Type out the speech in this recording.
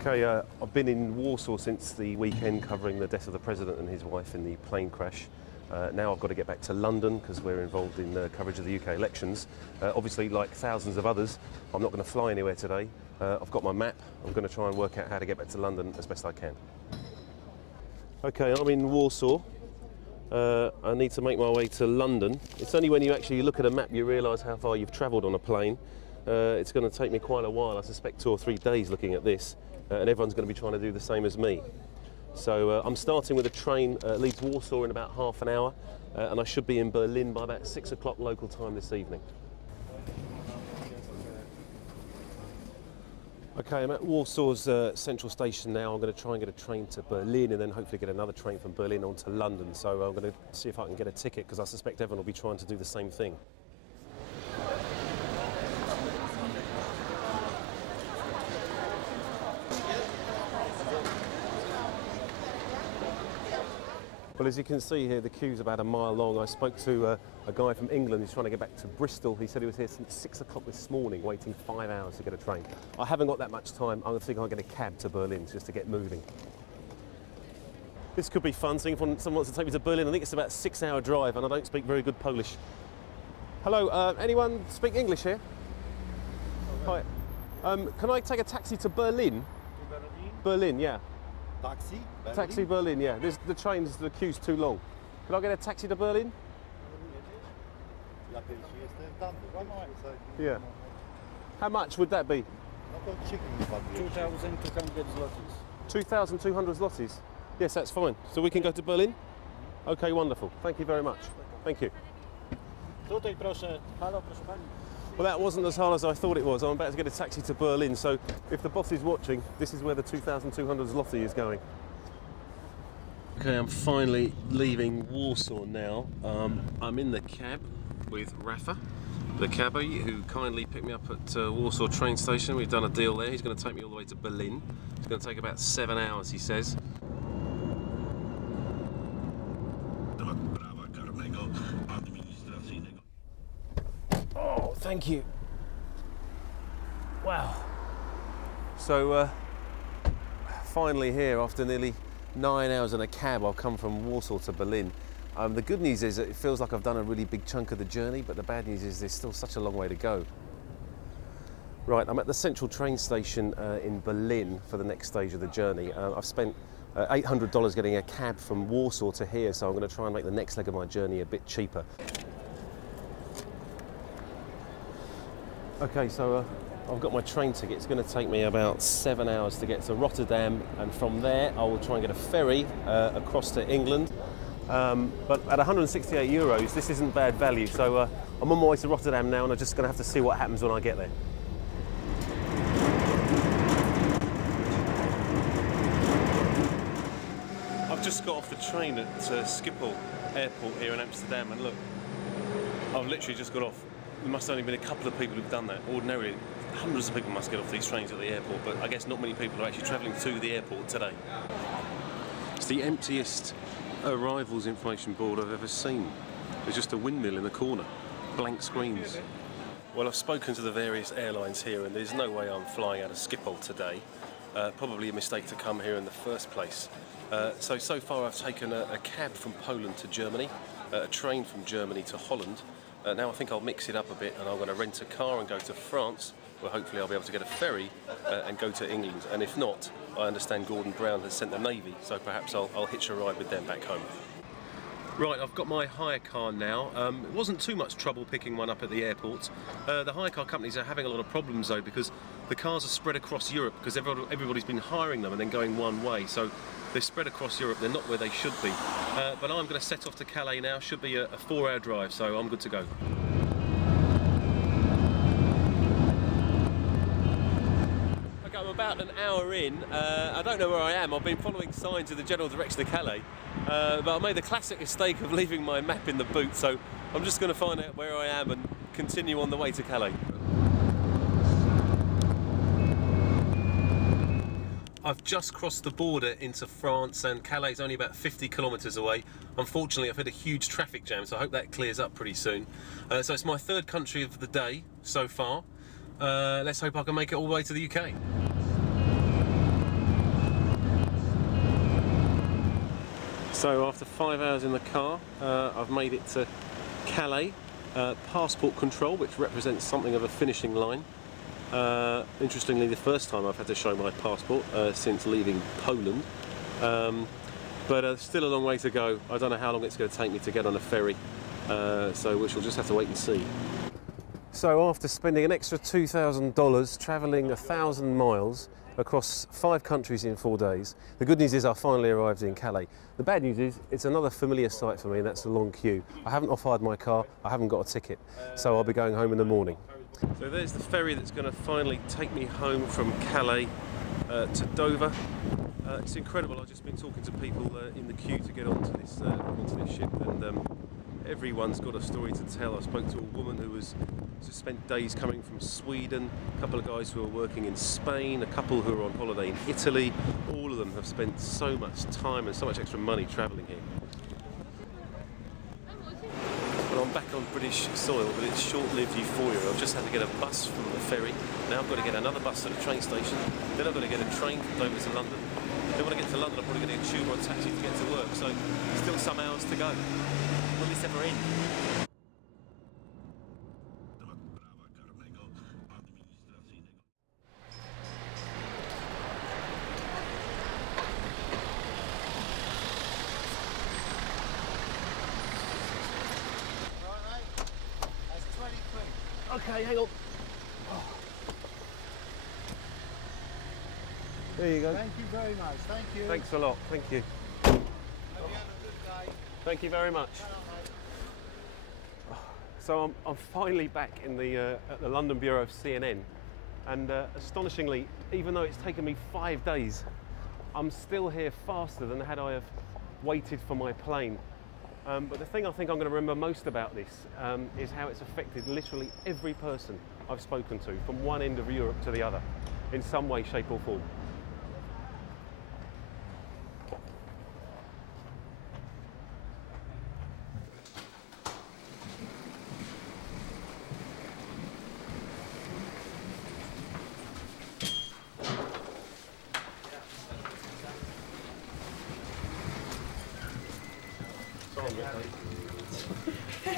Okay, I've been in Warsaw since the weekend covering the death of the President and his wife in the plane crash. Now I've got to get back to London because we're involved in coverage of the UK elections. Obviously, like thousands of others, I'm not going to fly anywhere today. I've got my map. I'm going to try and work out how to get back to London as best I can. Okay, I'm in Warsaw. I need to make my way to London. It's only when you actually look at a map you realise how far you've travelled on a plane. It's going to take me quite a while, I suspect 2 or 3 days looking at this, and everyone's going to be trying to do the same as me. So I'm starting with a train leaves Warsaw in about half an hour, and I should be in Berlin by about 6 o'clock local time this evening. Okay, I'm at Warsaw's central station now. I'm going to try and get a train to Berlin and then hopefully get another train from Berlin on to London. So I'm going to see if I can get a ticket because I suspect everyone will be trying to do the same thing. Well, as you can see here, the queue's about a mile long. I spoke to a guy from England who's trying to get back to Bristol. He said he was here since 6 o'clock this morning, waiting 5 hours to get a train. I haven't got that much time. I think I'll get a cab to Berlin just to get moving. This could be fun, seeing if someone wants to take me to Berlin. I think it's about a 6-hour drive, and I don't speak very good Polish. Hello, anyone speak English here? Hi. Can I take a taxi to Berlin? To Berlin? Berlin, yeah. Taxi? Berlin? Taxi Berlin, yeah. The queue's too long. Can I get a taxi to Berlin? Yeah. How much would that be? 2,200 zlotys. 2,200 zlotys? Yes, that's fine. So we can go to Berlin? Okay, wonderful. Thank you very much. Thank you. Tutaj proszę. Halo, proszę pani. Well, that wasn't as hard as I thought it was. I'm about to get a taxi to Berlin, so if the boss is watching, this is where the 2,200 zloty is going. Okay, I'm finally leaving Warsaw now. I'm in the cab with Rafa, the cabbie, who kindly picked me up at Warsaw train station. We've done a deal there. He's going to take me all the way to Berlin. It's going to take about 7 hours, he says. Oh, thank you. Wow. So, finally here, after nearly 9 hours in a cab, I've come from Warsaw to Berlin. The good news is that it feels like I've done a really big chunk of the journey, but the bad news is there's still such a long way to go. Right, I'm at the central train station in Berlin for the next stage of the journey. I've spent $800 getting a cab from Warsaw to here, so I'm going to try and make the next leg of my journey a bit cheaper. Okay, so I've got my train ticket. It's going to take me about 7 hours to get to Rotterdam, and from there I will try and get a ferry across to England. But at 168 euros, this isn't bad value, so I'm on my way to Rotterdam now, and I'm just going to have to see what happens when I get there. I've just got off the train at Schiphol Airport here in Amsterdam, and look, I've literally just got off. There must have only been a couple of people who've done that. Ordinarily, hundreds of people must get off these trains at the airport, but I guess not many people are actually travelling to the airport today. It's the emptiest arrivals information board I've ever seen. There's just a windmill in the corner, blank screens. Well, I've spoken to the various airlines here, and there's no way I'm flying out of Schiphol today. Probably a mistake to come here in the first place. So far I've taken a cab from Poland to Germany, a train from Germany to Holland. Now I think I'll mix it up a bit, and I'm going to rent a car and go to France, where hopefully I'll be able to get a ferry and go to England. And if not, I understand Gordon Brown has sent the Navy, so perhaps I'll hitch a ride with them back home. Right, I've got my hire car now. It wasn't too much trouble picking one up at the airport. The hire car companies are having a lot of problems though, because the cars are spread across Europe, because everybody's been hiring them and then going one way. So they're spread across Europe, they're not where they should be. But I'm going to set off to Calais now. Should be a 4-hour drive, so I'm good to go. Okay, I'm about an hour in. I don't know where I am. I've been following signs in the general direction of Calais, but I made the classic mistake of leaving my map in the boot, so I'm just going to find out where I am and continue on the way to Calais. I've just crossed the border into France, and Calais is only about 50 kilometres away. Unfortunately, I've had a huge traffic jam, so I hope that clears up pretty soon. So it's my third country of the day so far. Let's hope I can make it all the way to the UK. So after 5 hours in the car, I've made it to Calais, passport control, which represents something of a finishing line. Interestingly, the first time I've had to show my passport since leaving Poland. But still a long way to go. I don't know how long it's going to take me to get on a ferry, so we shall just have to wait and see. So after spending an extra $2,000 travelling 1,000 miles across 5 countries in 4 days, the good news is I finally arrived in Calais. The bad news is it's another familiar sight for me, and that's the long queue. I haven't off-hired my car, I haven't got a ticket, so I'll be going home in the morning. So there's the ferry that's going to finally take me home from Calais to Dover. It's incredible. I've just been talking to people in the queue to get onto this ship, and everyone's got a story to tell. I spoke to a woman who was just spent days coming from Sweden, a couple of guys who are working in Spain, a couple who are on holiday in Italy. All of them have spent so much time and so much extra money travelling here. Well, I'm back on British soil, but it's short-lived euphoria. I've just had to get a bus from the ferry. Now I've got to get another bus to the train station. Then I've got to get a train from Dover to London. Then when I get to London, I'm probably going to get a tube or a taxi to get to work. So still some hours to go. Will this ever end? Okay, hang on. Oh. There you go. Thank you very much. Thank you. Thanks a lot. Thank you. Hope you have a good day. Thank you very much. So I'm finally back in the at the London bureau of CNN, and astonishingly, even though it's taken me 5 days, I'm still here faster than had I have waited for my plane. But the thing I think I'm going to remember most about this is how it's affected literally every person I've spoken to, from one end of Europe to the other, in some way, shape or form. Hey!